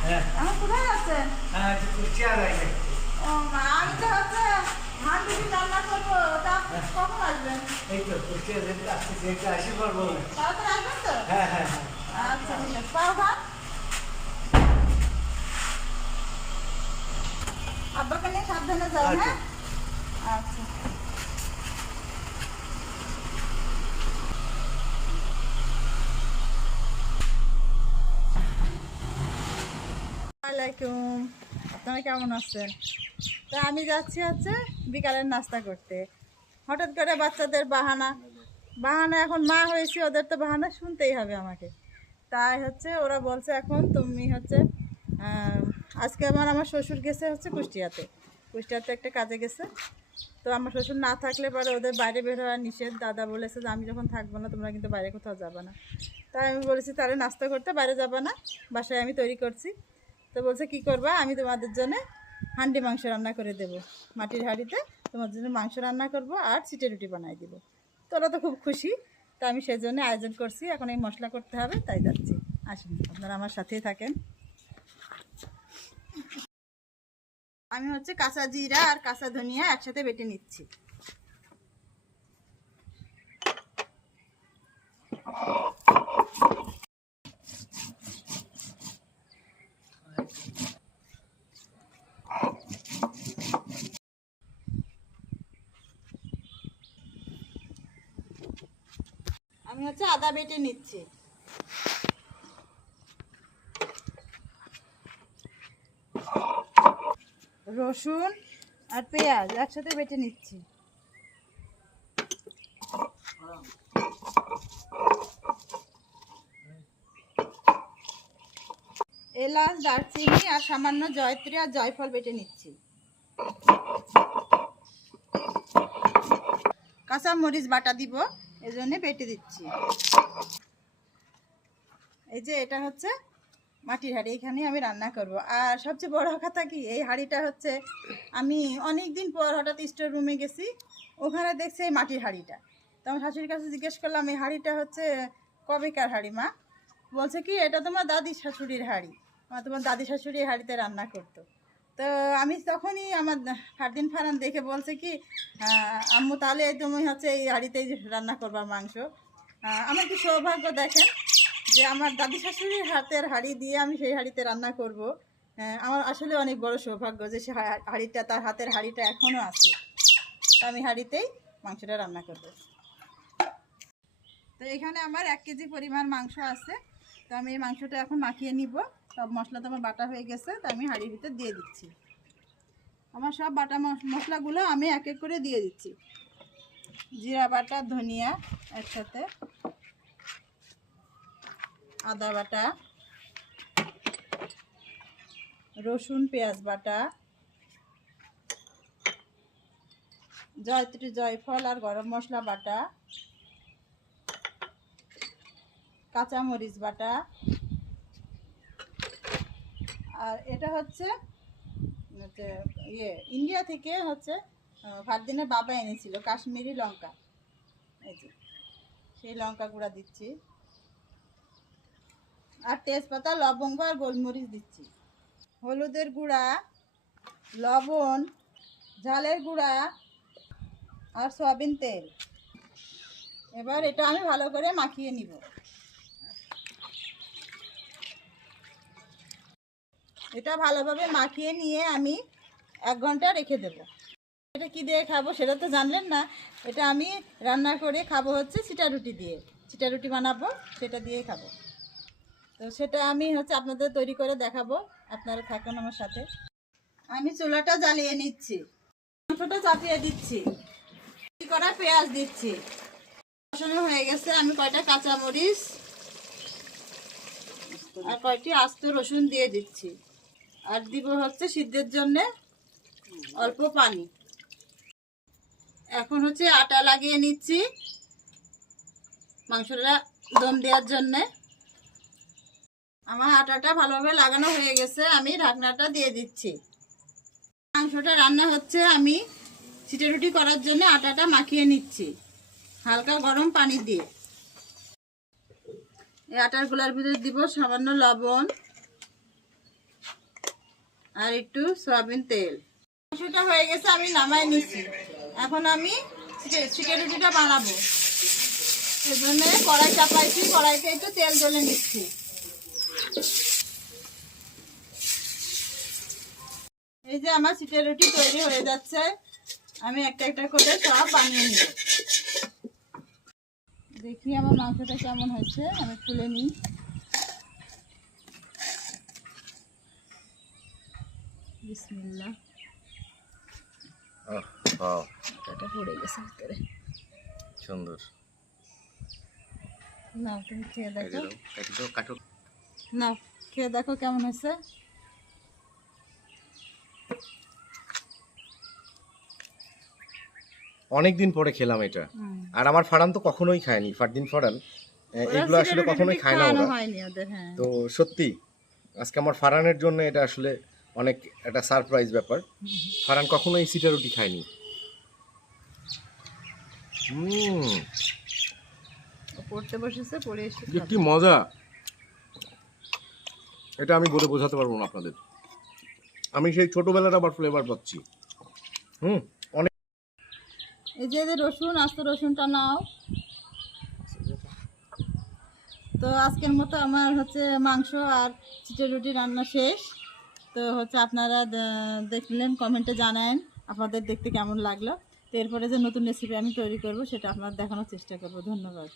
হ্যাঁ। কোথায় হ্যাঁ একটু কুষ্টিয়া লাগে ও মা আমি তো হচ্ছে হাঁড়ি রান্না করব তা কখন আসবেন এই তো কুষ্টিয়া যেতে আসতেছি একটু আসি পড়ব তাড়াতাড়ি আসবেন তো? হ্যাঁ হ্যাঁ হ্যাঁ। আচ্ছা ঠিক আছে। পাও ভাত। আব্বাকে নিয়ে সাবধানে যাও আচ্ছা। হ্যাঁ আচ্ছা আলাইকুম। আপনারা কেমন আছেন? তা আমি যাচ্ছি হচ্ছে বিকালের নাস্তা করতে। হঠাৎ করে বাচ্চাদের বাহানা। বাহানা এখন মা হয়েছি, ওদের তো বাহানা শুনতেই হবে আমাকে। তাই হচ্ছে ওরা বলছে এখন তুমি হচ্ছে আজকে আমার আমার শ্বশুর গেছে হচ্ছে কুষ্টিয়াতে। কুষ্টিয়াতে একটা কাজে গেছে। তো আমার শ্বশুর না থাকলে পরে ওদের বাইরে বের হওয়া নিষেধ। দাদা বলেছে যে আমি যখন থাকব না, তোমরা কিন্তু বাইরে কোথাও যাবে না। তাই আমি বলেছি, তাহলে নাস্তা করতে বাইরে যাবে না। বাসায় আমি তৈরি করছি। তো বলছে, কি করবা? আমি তোমাদের জন্য হান্ডি মাংস রান্না করে দেব। মাটির হাঁড়িতে তোমার জন্য মাংস রান্না করব আর চিটে রুটি বানাই দিব। তো ওরা তো খুব খুশি। তো আমি সেই জন্য আয়োজন করছি। এখন এই মশলা করতে হবে, তাই যাচ্ছি। আসুন, আপনারা আমার সাথেই থাকেন। আমি হচ্ছে কাঁচা জিরা আর কাঁচা ধনিয়া একসাথে বেটে নিচ্ছি। আমি হচ্ছে আদা বেটে নিচ্ছি। রসুন আর পেঁয়াজ একসাথে বেটে নিচ্ছি। এলাচ, দারচিনি আর সামান্য জয়ত্রী আর জয়ফল বেটে নিচ্ছি। কাঁচা মরিচ বাটা দিব। এই জন্য বেটে দিচ্ছি। এই যে এটা হচ্ছে মাটির হাঁড়ি, এখানে আমি রান্না করব। আর সবচেয়ে বড় কথা কি, এই হাঁড়িটা হচ্ছে আমি অনেক দিন পর হঠাৎ স্টোর রুমে গেছি, ওখানে দেখছি এই মাটির হাঁড়িটা। তো আমার শাশুড়ির কাছে জিজ্ঞেস করলাম, এই হাঁড়িটা হচ্ছে কবেকার হাঁড়ি, মা? বলছে কি, এটা তোমার দাদি শাশুড়ির হাঁড়ি। তোমার দাদি শাশুড়ি হাঁড়িতে রান্না করতো। তো আমি তখনই আমার ফারদিন ফারান দেখে বলছে কি আম্মু তাহলে তুমি হচ্ছে এই হাঁড়িতেই রান্না করবা মাংস। আমার কি সৌভাগ্য দেখেন যে আমার দাদি শাশুড়ির হাতের হাঁড়ি দিয়ে আমি সেই হাঁড়িতে রান্না করব। আহ, আমার আসলে অনেক বড় সৌভাগ্য যে সে হাঁড়িটা তার হাতের হাঁড়িটা এখনও আছে। তো আমি হাঁড়িতেই মাংসটা রান্না করব। তো এখানে আমার এক কেজি পরিমাণ মাংস আছে। তো আমি এই মাংসটা এখন মাখিয়ে নিব। সব মশলা তো আমার বাটা হয়ে গেছে, তো আমি হাঁড়ির ভিতর দিয়ে দিচ্ছি। আমার সব বাটা মশ- মশলাগুলো আমি এক এক করে দিয়ে দিচ্ছি। জিরা বাটা, ধনিয়া একসাথে, আদা বাটা, রসুন, পেঁয়াজ বাটা, জয়ত্রী জয়ফল আর গরম মশলা বাটা, কাঁচামরিচ বাটা আর এটা হচ্ছে হচ্ছে ইয়ে ইন্ডিয়া থেকে হচ্ছে ফারদিনের বাবা এনেছিল, কাশ্মীরি লঙ্কা। এই যে, সেই লঙ্কা গুঁড়া দিচ্ছি। আর তেজপাতা, লবঙ্গ আর গোলমরিচ দিচ্ছি। হলুদের গুঁড়া, লবণ, ঝালের গুঁড়া আর সয়াবিন তেল। এবার এটা আমি ভালো করে মাখিয়ে নিব। এটা ভালোভাবে মাখিয়ে নিয়ে আমি এক ঘণ্টা রেখে দেব। এটা কি দিয়ে খাব সেটা তো জানলেন না। এটা আমি রান্না করে খাব হচ্ছে চিটা রুটি দিয়ে। চিটা রুটি বানাবো, সেটা দিয়েই খাব। তো সেটা আমি হচ্ছে আপনাদের তৈরি করে দেখাবো। আপনারা থাকুন আমার সাথে। আমি চুলাটা জ্বালিয়ে নিচ্ছি। মাংসটা চাপিয়ে দিচ্ছি। করা পেঁয়াজ দিচ্ছি। কষানো হয়ে গেছে। আমি কয়টা কাঁচামরিচ আর কয়টি আস্ত রসুন দিয়ে দিচ্ছি। আর দিব হচ্ছে সিদ্ধের জন্যে অল্প পানি। এখন হচ্ছে আটা লাগিয়ে নিচ্ছি মাংসটা দম দেওয়ার জন্যে। আমার আটাটা ভালোভাবে লাগানো হয়ে গেছে, আমি ঢাকনাটা দিয়ে দিচ্ছি। মাংসটা রান্না হচ্ছে, আমি চিটে রুটি করার জন্য আটাটা মাখিয়ে নিচ্ছি, হালকা গরম পানি দিয়ে। এই আটার গোলার ভিতরে দিব সামান্য লবণ। আর একটু সয়াবিন তেল। মাংসটা হয়ে গেছে, আমি নামাই নিচ্ছি। এখন আমি চিকে- চিকেন রুটিটা বানাবো। সেজন্য কড়াই চাপাইছি, কড়াইতে একটু তেল জ্বলে নিচ্ছি। এই যে আমার চিকেন রুটি তৈরি হয়ে যাচ্ছে। আমি একটা একটা করে সব বানিয়ে নিব। দেখি আমার মাংসটা কেমন হয়েছে, আমি খুলে নিই। বিসমিল্লাহ। পড়ে গেছে ভিতরে। সুন্দর। নাও তুমি খেয়ে দেখো। কাটো কাটো। নাও খেয়ে দেখো কেমন হয়েছে। অনেক দিন পরে খেলাম এটা। আর আমার ফারান তো কখনোই খায়নি ফারদিন ফারান এগুলো আসলে কখনোই খায় না ওরা। হ্যাঁ। তো সত্যি আজকে আমার ফারানের জন্য এটা আসলে অনেক একটা সারপ্রাইজ ব্যাপার। ফারান কখনোই সিটা রুটি খায়নি। হুম। পড়তে বসেছে পড়ে এসে যে কি মজা। এটা আমি বলে বোঝাতে পারব না আপনাদের। আমি সেই ছোটবেলার আবার ফ্লেভার পাচ্ছি। হুম অনেক এই যে এই যে রসুন আস্ত রসুনটা নাও। তো আজকের মতো আমার হচ্ছে মাংস আর চিটে রুটি রান্না শেষ। তো হচ্ছে আপনারা দেখলেন, কমেন্টে জানান আপনাদের দেখতে কেমন লাগল। তো এরপরে যে নতুন রেসিপি আমি তৈরি করব, সেটা আপনার দেখানোর চেষ্টা করব। ধন্যবাদ।